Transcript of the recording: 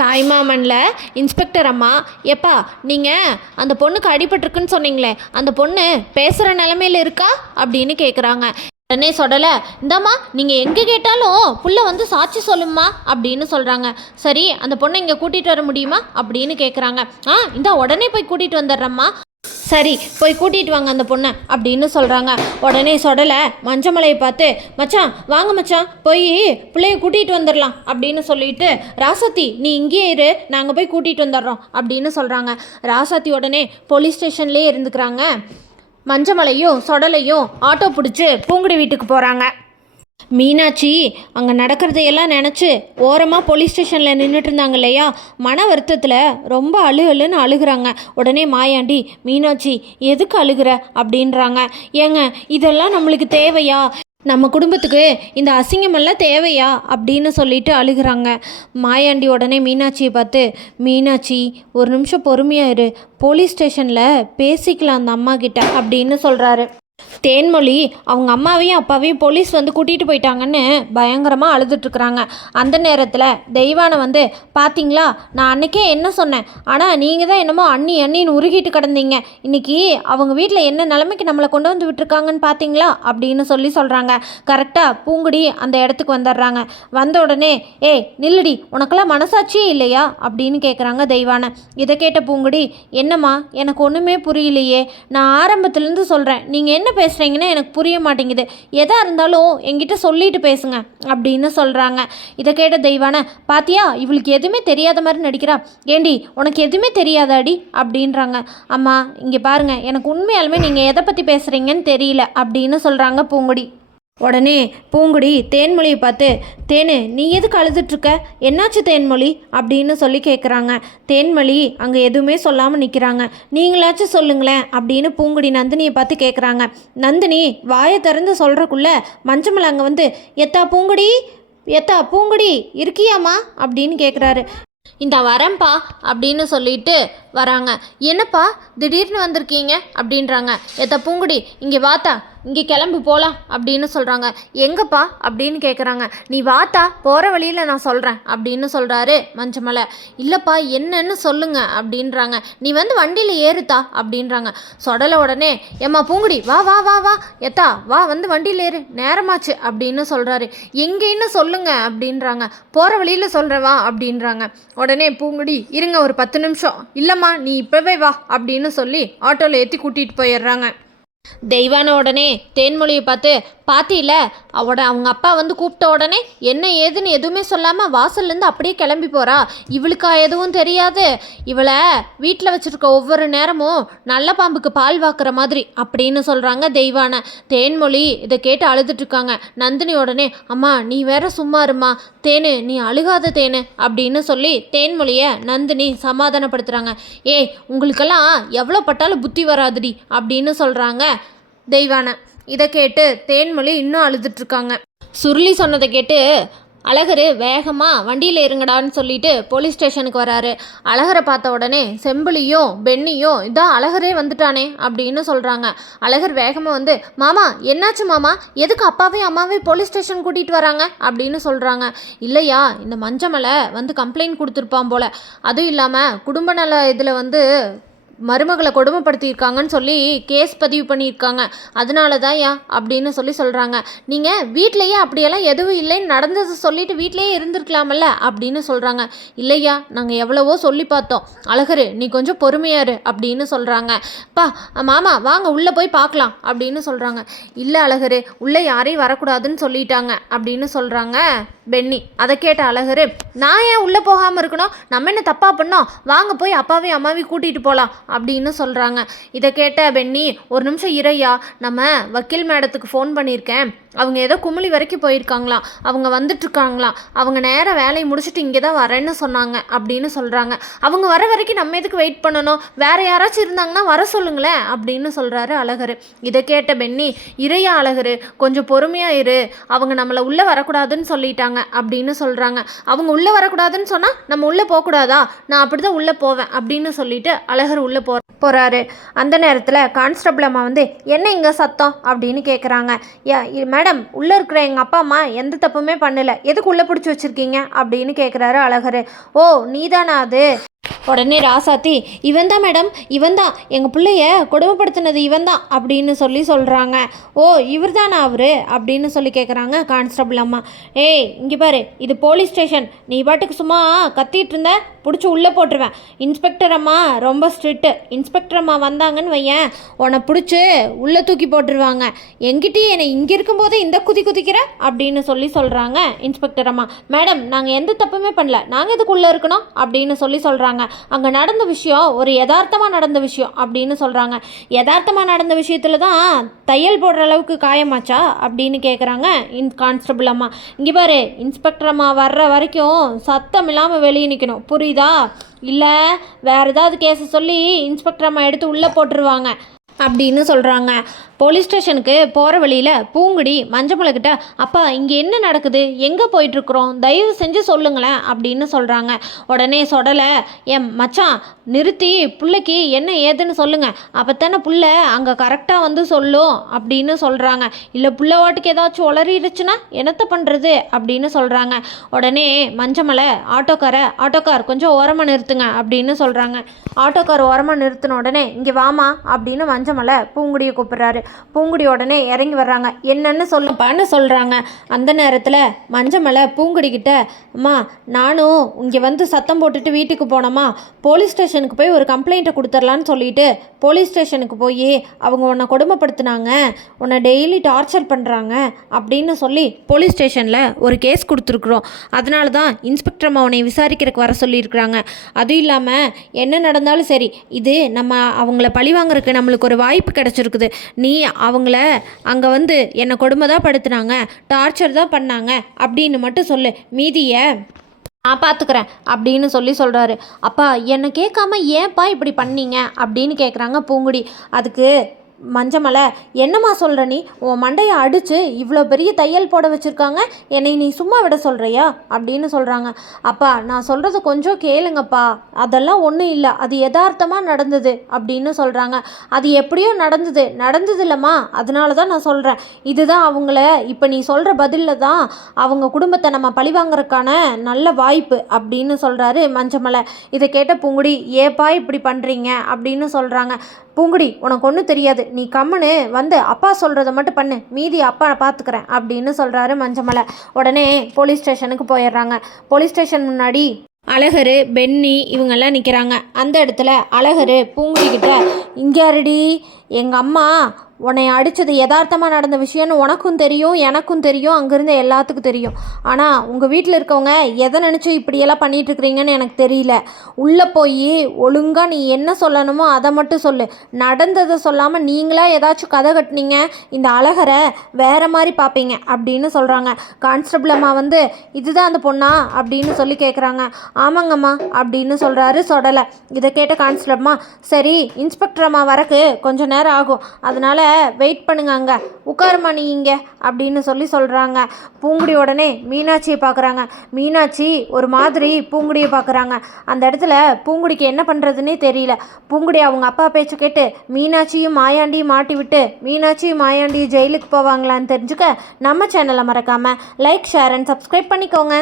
தாய்மாமனில் inspector அம்மா, எப்பா நீங்கள் அந்த பொண்ணுக்கு அடிபட்டிருக்குன்னு சொன்னீங்களே, அந்த பொண்ணு பேசுகிற நிலமையில இருக்கா அப்படின்னு கேட்குறாங்க. உடனே சொல்லலை, இந்தாம்மா நீங்கள் எங்கே கேட்டாலும் புள்ள வந்து சாட்சி சொல்லுமா அப்படின்னு சொல்கிறாங்க. சரி, அந்த பொண்ணை இங்கே கூட்டிகிட்டு வர முடியுமா அப்படின்னு கேட்குறாங்க. இந்தா உடனே போய் கூட்டிகிட்டு வந்துடுறம்மா. சரி, போய் கூட்டிகிட்டு வாங்க அந்த பொண்ணை அப்படின்னு சொல்கிறாங்க. உடனே சொடலை மஞ்சமலையை பார்த்து, மச்சான் வாங்க மச்சான், போய் பிள்ளைய கூட்டிகிட்டு வந்துடலாம் அப்படின்னு சொல்லிட்டு, ராசாத்தி நீ இங்கேயே இரு, நாங்கள் போய் கூட்டிகிட்டு வந்துடுறோம் அப்படின்னு சொல்கிறாங்க. ராசாத்தி உடனே போலீஸ் ஸ்டேஷன்லேயே இருந்துக்கிறாங்க. மஞ்சமலையும் சொடலையும் ஆட்டோ பிடிச்சி பூங்குடி வீட்டுக்கு போகிறாங்க. மீனாட்சி அங்கே நடக்கிறதையெல்லாம் நினச்சி ஓரமாக போலீஸ் ஸ்டேஷனில் நின்றுட்டு இருந்தாங்க இல்லையா, மன வருத்தத்தில் ரொம்ப அழுன்னு அழுகிறாங்க. உடனே மாயாண்டி, மீனாட்சி எதுக்கு அழுகிற அப்படின்றாங்க. ஏங்க இதெல்லாம் நம்மளுக்கு தேவையா, நம்ம குடும்பத்துக்கு இந்த அசிங்கமெல்லாம் தேவையா அப்படின்னு சொல்லிட்டு அழுகிறாங்க. மாயாண்டி உடனே மீனாட்சியை பார்த்து, மீனாட்சி ஒரு நிமிஷம் பொறுமையாக இரு, போலீஸ் ஸ்டேஷனில் பேசிக்கலாம் அந்த அம்மா கிட்ட அப்படின்னு சொல்கிறாரு. தேன்மொழி அவங்க அம்மாவையும் அப்பாவையும் போலீஸ் வந்து கூட்டிகிட்டு போயிட்டாங்கன்னு பயங்கரமாக அழுதுட்டுருக்குறாங்க. அந்த நேரத்தில் தெய்வானை வந்து, பார்த்தீங்களா நான் அன்றைக்கே என்ன சொன்னேன், ஆனால் நீங்கள் தான் என்னமோ அண்ணின்னு உருகிட்டு கிடந்தீங்க, இன்றைக்கி அவங்க வீட்டில் என்ன நிலைமைக்கு நம்மளை கொண்டு வந்து விட்டுருக்காங்கன்னு பார்த்தீங்களா அப்படின்னு சொல்கிறாங்க. கரெக்டாக பூங்குடி அந்த இடத்துக்கு வந்துடுறாங்க. வந்த உடனே, ஏய் நில்லுடி, உனக்கெல்லாம் மனசாட்சியே இல்லையா அப்படின்னு கேட்குறாங்க தெய்வானை. இதை கேட்ட பூங்குடி, என்னம்மா எனக்கு ஒன்றுமே புரியலையே, நான் ஆரம்பத்துலேருந்து சொல்கிறேன், நீங்கள் என்ன பேசுகிறீங்கன்னு எனக்கு புரிய மாட்டேங்குது, எதாக இருந்தாலும் என்கிட்ட சொல்லிட்டு பேசுங்க அப்படின்னு சொல்கிறாங்க. இதை கேட்ட தெய்வானை, பாத்தியா இவளுக்கு எதுவுமே தெரியாத மாதிரி நடிக்கிறா, ஏண்டி உனக்கு எதுவுமே தெரியாதாடி அப்படின்றாங்க. அம்மா இங்கே பாருங்க, எனக்கு உண்மையாலுமே நீங்கள் எதை பற்றி பேசுகிறீங்கன்னு தெரியல அப்படின்னு சொல்கிறாங்க பூங்குடி. உடனே பூங்குடி தேன்மொழியை பார்த்து, தேனு நீ எதுக்கு அழுதுட்ருக்க, என்னாச்சு தேன்மொழி அப்படின்னு சொல்லி கேட்குறாங்க. தேன்மொழி அங்கே எதுவுமே சொல்லாமல் நிற்கிறாங்க. நீங்களாச்சும் சொல்லுங்களேன் அப்படின்னு பூங்குடி நந்தினியை பார்த்து கேட்குறாங்க. நந்தினி வாயை திறந்து சொல்கிறக்குள்ள மஞ்சமலை அங்கே வந்து, எத்தா பூங்குடி இருக்கியாம்மா அப்படின்னு கேட்குறாரு. இந்த வரேன்ப்பா அப்படின்னு சொல்லிட்டு வராங்க. என்னப்பா திடீர்னு வந்திருக்கீங்க அப்படின்றாங்க. எத்த பூங்குடி இங்கே வாத்தா, இங்கே கிளம்பு போகலாம் அப்படின்னு சொல்கிறாங்க. எங்கப்பா அப்படின்னு கேட்குறாங்க. நீ வாத்தா, போகிற வழியில் நான் சொல்கிறேன் அப்படின்னு சொல்கிறாரு மஞ்சமலை. இல்லைப்பா என்னன்னு சொல்லுங்க அப்படின்றாங்க. நீ வந்து வண்டியில் ஏறுத்தா அப்படின்றாங்க. சொடலை உடனே, ஏம்மா பூங்குடி வா வா வா வா, எத்தா வா வந்து வண்டியில் ஏறு, நேரமாச்சு அப்படின்னு சொல்கிறாரு. எங்கேன்னு சொல்லுங்க அப்படின்றாங்க. போகிற வழியில் சொல்கிறவா அப்படின்றாங்க. உடனே பூங்குடி, இருங்க ஒரு 10 நிமிஷம், இல்லைம்மா நீ இப்போவே வா அப்படின்னு சொல்லி ஆட்டோவில் ஏற்றி கூட்டிகிட்டு போயிடுறாங்க. தெய்வான உடனே தேன்மொழியை பார்த்து, பாத்தியில அவங்க அப்பா வந்து கூப்பிட்ட உடனே என்ன ஏதுன்னு எதுவுமே சொல்லாமல் வாசல்லேருந்து அப்படியே கிளம்பி போகிறா, இவளுக்கா எதுவும் தெரியாது, இவளை வீட்டில் வச்சுருக்க ஒவ்வொரு நேரமும் நல்ல பாம்புக்கு பால் வாக்குற மாதிரி அப்படின்னு சொல்கிறாங்க தெய்வானை. தேன்மொழி இதை கேட்டு அழுதுட்ருக்காங்க. நந்தினி உடனே, அம்மா நீ வேற சும்மா இருமா, தேனு நீ அழுகாத தேனு அப்படின்னு சொல்லி தேன்மொழியை நந்தினி சமாதானப்படுத்துகிறாங்க. ஏய் உங்களுக்கெல்லாம் எவ்வளோ பட்டாலும் புத்தி வராதுடி அப்படின்னு சொல்கிறாங்க தெய்வானை. இதை கேட்டு தேன்மொழி இன்னும் அழுதுட்ருக்காங்க. சுருளி சொன்னதை கேட்டு அழகர் வேகமாக வண்டியில் இருங்கடான்னு சொல்லிட்டு போலீஸ் ஸ்டேஷனுக்கு வராரு. அழகரை பார்த்த உடனே செம்பிலியும் பெண்ணியும், இதான் அழகரே வந்துட்டானே அப்படின்னு சொல்கிறாங்க. அழகர் வேகமாக வந்து, மாமா என்னாச்சு மாமா, எதுக்கு அப்பாவையும் அம்மாவையும் போலீஸ் ஸ்டேஷன் கூட்டிகிட்டு வராங்க அப்படின்னு சொல்கிறாங்க. இல்லையா இந்த மஞ்சமலை வந்து கம்ப்ளைண்ட் கொடுத்துருப்பான் போல், அதுவும் இல்லாமல் குடும்ப நல இதில் வந்து மருமகளை கொடுமைப்படுத்தியிருக்காங்கன்னு சொல்லி கேஸ் பதிவு பண்ணியிருக்காங்க, அதனால தான் யா அப்படின்னு சொல்கிறாங்க. நீங்கள் வீட்லேயே அப்படியெல்லாம் எதுவும் இல்லைன்னு நடந்தது சொல்லிட்டு வீட்லேயே இருந்திருக்கலாமல்ல அப்படின்னு சொல்கிறாங்க. இல்லையா நாங்கள் எவ்வளவோ சொல்லி பார்த்தோம், அழகரு நீ கொஞ்சம் பொறுமையாரு அப்படின்னு சொல்கிறாங்க. பா மாமா வாங்க உள்ளே போய் பார்க்கலாம் அப்படின்னு சொல்கிறாங்க. இல்லை அழகரு, உள்ளே யாரையும் வரக்கூடாதுன்னு சொல்லிட்டாங்க அப்படின்னு சொல்கிறாங்க பென்னி. அதை கேட்ட அழகரு, நான் ஏன் உள்ளே போகாமல் இருக்கணும், நம்ம என்ன தப்பாக பண்ணோம், வாங்க போய் அப்பாவையும் அம்மாவையும் கூட்டிகிட்டு போகலாம் அப்படின்னு சொல்கிறாங்க. இதை கேட்ட பென்னி, ஒரு நிமிஷம் இறையா, நம்ம வக்கீல் மேடத்துக்கு ஃபோன் பண்ணியிருக்கேன், அவங்க ஏதோ குமிழி வரைக்கும் போயிருக்காங்களாம், அவங்க வந்துட்டுருக்காங்களாம், அவங்க நேராக வேலையை முடிச்சுட்டு இங்கே தான் வரேன்னு சொன்னாங்க அப்படின்னு சொல்கிறாங்க. அவங்க வர வரைக்கும் நம்ம எதுக்கு வெயிட் பண்ணணும், வேறு யாராச்சும் இருந்தாங்கன்னா வர சொல்லுங்களேன் அப்படின்னு சொல்கிறாரு அழகர். இதை கேட்ட பென்னி, இறையா அழகர் கொஞ்சம் பொறுமையாக இரு, அவங்க நம்மளை உள்ளே வரக்கூடாதுன்னு சொல்லிட்டாங்க அப்படின்னு சொல்கிறாங்க. அவங்க உள்ளே வரக்கூடாதுன்னு சொன்னால் நம்ம உள்ளே போகக்கூடாதா, நான் அப்படி தான் உள்ளே போவேன் அப்படின்னு சொல்லிட்டு அழகர் உள்ளே போகிறேன். போகிறாரு. அந்த நேரத்தில் கான்ஸ்டபிள் அம்மா வந்து என்ன இங்கே சத்தம் அப்படின்னு கேட்குறாங்க. மேடம் உள்ளே இருக்கிற எங்கள் அப்பா அம்மா எந்த தப்புமே பண்ணலை, எதுக்கு உள்ளே பிடிச்சி வச்சுருக்கீங்க அப்படின்னு கேட்குறாரு அழகர். ஓ நீதானா அது? உடனே ராசாத்தி இவன் தான் மேடம், இவன் தான் எங்கள் பிள்ளைய கொடுமைப்படுத்தினது இவன் தான் அப்படின்னு சொல்கிறாங்க. ஓ இவர் தானா அவரு அப்படின்னு சொல்லி கேட்குறாங்க கான்ஸ்டபிள் அம்மா. ஏய் இங்கே பாரு, இது போலீஸ் ஸ்டேஷன், நீ பாட்டுக்கு சும்மா கத்திட்டு இருந்த பிடிச்சி உள்ளே போட்டுருவேன். இன்ஸ்பெக்டர் அம்மா ரொம்ப ஸ்ட்ரிக்ட்டு, இன்ஸ்பெக்டர் அம்மா வந்தாங்கன்னு வையன் உன்னை பிடிச்சி உள்ளே தூக்கி போட்டுருவாங்க. எங்கிட்டயும் என்னை இங்கே இருக்கும்போது இந்த குதிக்கிற அப்படின்னு சொல்கிறாங்க இன்ஸ்பெக்டர் அம்மா. மேடம் நாங்கள் எந்த தப்புமே பண்ணல, நாங்கள் எதுக்கு உள்ளே இருக்கணும் அப்படின்னு சொல்கிறாங்க. அங்கே நடந்த விஷயம் ஒரு யதார்த்தமாக நடந்த விஷயம் அப்படின்னு சொல்கிறாங்க. யதார்த்தமாக நடந்த விஷயத்தில் தான் தையல் போடுற அளவுக்கு காயமாச்சா அப்படின்னு கேட்குறாங்க கான்ஸ்டபிள் அம்மா. இங்கே பாரு, இன்ஸ்பெக்டர் அம்மா வர்ற வரைக்கும் சத்தம் இல்லாமல் வெளியே நிற்கணும், புரியுதா? இல்லை வேறு ஏதாவது கேஸை சொல்லி இன்ஸ்பெக்டர் அம்மா எடுத்து உள்ளே போட்டுருவாங்க அப்படின்னு சொல்கிறாங்க. போலீஸ் ஸ்டேஷனுக்கு போகிற வழியில் பூங்குடி மஞ்சமலைக்கிட்ட அப்பா இங்கே என்ன நடக்குது, எங்கே போயிட்டுருக்குறோம், தயவு செஞ்சு சொல்லுங்களேன் அப்படின்னு சொல்கிறாங்க. உடனே சொடலை மச்சான் நிறுத்தி பிள்ளைக்கு என்ன ஏதுன்னு சொல்லுங்கள், அப்போத்தானே புள்ள அங்கே கரெக்டாக வந்து சொல்லும் அப்படின்னு சொல்கிறாங்க. இல்லை புள்ள வாட்டுக்கு ஏதாச்சும் உளறிடுச்சுன்னா என்னத்தை பண்ணுறது அப்படின்னு சொல்கிறாங்க. உடனே மஞ்சமலை ஆட்டோக்கார் கொஞ்சம் ஓரமாக நிறுத்துங்க அப்படின்னு சொல்கிறாங்க. ஆட்டோக்கார் ஓரமாக நிறுத்தின உடனே இங்கே வாமா அப்படின்னு மஞ்சமலை பூங்குடியை கூப்பிட்றாரு. பூங்குடி உடனே இறங்கி வர்றாங்க. என்னன்னு சொல்லுப்பான்னு சொல்கிறாங்க. அந்த நேரத்தில் மஞ்சமலை பூங்குடிக்கிட்ட அம்மா நானும் இங்கே வந்து சத்தம் போட்டுட்டு வீட்டுக்கு போனோமா, போலீஸ் ஸ்டேஷனுக்கு போய் ஒரு கம்ப்ளைண்ட்டை கொடுத்துர்லான்னு சொல்லிட்டு போலீஸ் ஸ்டேஷனுக்கு போய் அவங்க உன்னை கொடுமைப்படுத்தினாங்க, உன்னை டெய்லி டார்ச்சர் பண்ணுறாங்க அப்படின்னு சொல்லி போலீஸ் ஸ்டேஷனில் ஒரு கேஸ் கொடுத்துருக்குறோம். அதனால தான் இன்ஸ்பெக்டர் அம்மா உன்னை விசாரிக்கிறதுக்கு வர சொல்லியிருக்கிறாங்க. அதுவும் இல்லாமல் என்ன நடந்தாலும் சரி, இது நம்ம அவங்கள பழி வாங்குறதுக்கு நம்மளுக்கு ஒரு வாய்ப்பு கிடச்சிருக்குது. நீ அவங்கள அங்கே வந்து என்னை கொடுமை தான் படுத்துனாங்க, டார்ச்சர் தான் பண்ணாங்க அப்படின்னு மட்டும் சொல்லு, மீதியை நான் பார்த்துக்கிறேன் அப்படின்னு சொல்கிறாரு. அப்பா என்னை கேட்காம ஏன்ப்பா இப்படி பண்ணீங்க அப்படின்னு கேட்குறாங்க பூங்குடி. அதுக்கு மஞ்சமலை என்னம்மா சொல்கிற, நீ உன் மண்டையை அடித்து இவ்வளோ பெரிய தையல் போட வச்சுருக்காங்க, என்னை நீ சும்மா விட சொல்கிறியா அப்படின்னு சொல்கிறாங்க. அப்பா நான் சொல்கிறது கொஞ்சம் கேளுங்கப்பா, அதெல்லாம் ஒன்றும் இல்லை, அது யதார்த்தமாக நடந்தது அப்படின்னு சொல்கிறாங்க. அது எப்படியோ நடந்தது இல்லைம்மா, அதனால தான் நான் சொல்கிறேன். இதுதான் அவங்கள இப்போ நீ சொல்கிற பதிலில் தான் அவங்க குடும்பத்தை நம்ம பழிவாங்கிறதுக்கான நல்ல வாய்ப்பு அப்படின்னு சொல்கிறாரு மஞ்சமலை. இதை கேட்ட பூங்குடி ஏப்பா இப்படி பண்ணுறீங்க அப்படின்னு சொல்கிறாங்க. பூங்குடி உனக்கு ஒன்றும் தெரியாது, நீ கம்முன்னு வந்து அப்பா சொல்கிறத மட்டும் பண்ணு, மீதி அப்பா பார்த்துக்கிறேன் அப்படின்னு சொல்கிறாரு மஞ்சமலை. உடனே போலீஸ் ஸ்டேஷனுக்கு போயிடுறாங்க. போலீஸ் ஸ்டேஷன் முன்னாடி அழகர் பென்னி இவங்கெல்லாம் நிற்கிறாங்க. அந்த இடத்துல அழகர் பூங்குடிக்கிட்ட இங்கே ரெடி, எங்கள் அம்மா உன்னை அடித்தது யதார்த்தமாக நடந்த விஷயம்னு உனக்கும் தெரியும், எனக்கும் தெரியும், அங்கேருந்து எல்லாத்துக்கும் தெரியும். ஆனால் உங்கள் வீட்டில் இருக்கவங்க எதை நினச்சி இப்படியெல்லாம் பண்ணிகிட்ருக்குறீங்கன்னு எனக்கு தெரியல. உள்ளே போய் ஒழுங்காக நீ என்ன சொல்லணுமோ அதை மட்டும் சொல்லு, நடந்ததை சொல்லாமல் நீங்களாக ஏதாச்சும் கதை கட்டினீங்க இந்த அழகரை வேறு மாதிரி பார்ப்பீங்க அப்படின்னு சொல்கிறாங்க. கான்ஸ்டபிள் அம்மா வந்து இதுதான் அந்த பொண்ணா அப்படின்னு சொல்லி கேட்குறாங்க. ஆமாங்கம்மா அப்படின்னு சொல்கிறாரு சொடலை. இதை கேட்ட கான்ஸ்டபிள் அம்மா சரி இன்ஸ்பெக்டர் அம்மா வரக்கு கொஞ்சம் நேரம் ஆகும், அதனால் வெயிட் பண்ணுங்க, அங்கே உட்காருமா நீ இங்கே அப்படின்னு சொல்கிறாங்க. பூங்குடி உடனே மீனாட்சியை பார்க்குறாங்க. மீனாட்சி ஒரு மாதிரி பூங்குடியை பார்க்குறாங்க. அந்த இடத்துல பூங்குடிக்கு என்ன பண்ணுறதுன்னே தெரியல. பூங்குடி அவங்க அப்பா பேச்சு கேட்டு மீனாட்சியும் மாயாண்டியும் மாட்டி விட்டு மீனாட்சியும் மாயாண்டியும் ஜெயிலுக்கு போவாங்களான்னு தெரிஞ்சுக்க நம்ம சேனலை மறக்காமல் லைக் ஷேர் அண்ட் சப்ஸ்கிரைப் பண்ணிக்கோங்க.